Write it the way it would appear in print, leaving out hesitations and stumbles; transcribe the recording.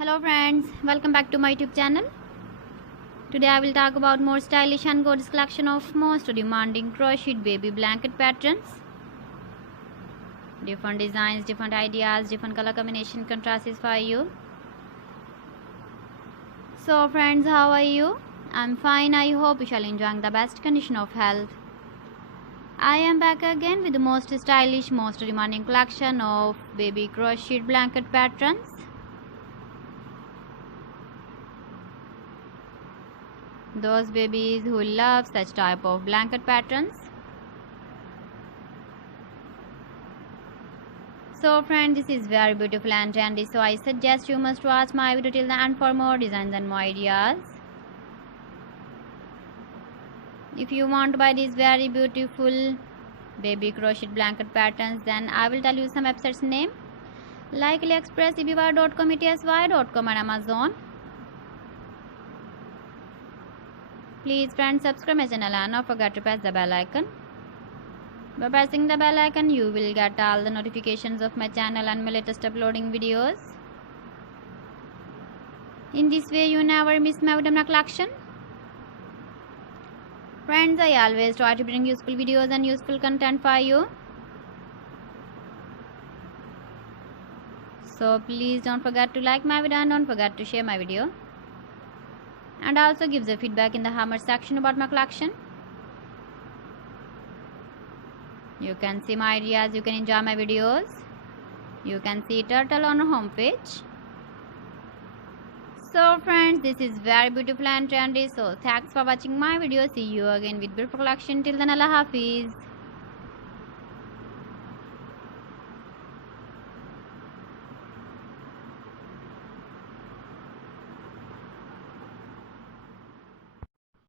Hello friends, welcome back to my YouTube channel. Today I will talk about more stylish and gorgeous collection of most demanding crocheted baby blanket patterns. Different designs, different ideas, different color combination contrasts for you. So friends, how are you? I'm fine. I hope you shall enjoy the best condition of health. I am back again with the most stylish, most demanding collection of baby crocheted blanket patterns. Those babies who love such type of blanket patterns. So friends, this is very beautiful and trendy, so I suggest you must watch my video till the end for more designs and more ideas. If you want to buy these very beautiful baby crocheted blanket patterns, then I will tell you some websites name like AliExpress, eBay.com, ETSY.com and Amazon. Please friends, subscribe my channel and don't forget to press the bell icon. By pressing the bell icon, you will get all the notifications of my channel and my latest uploading videos. In this way, you never miss my video collection. Friends, I always try to bring useful videos and useful content for you. So please don't forget to like my video and don't forget to share my video. And also give the feedback in the comment section about my collection. You can see my ideas, you can enjoy my videos. You can see turtle on our home page. So friends, this is very beautiful and trendy. So thanks for watching my video. See you again with beautiful collection. Till then, Allah Hafiz.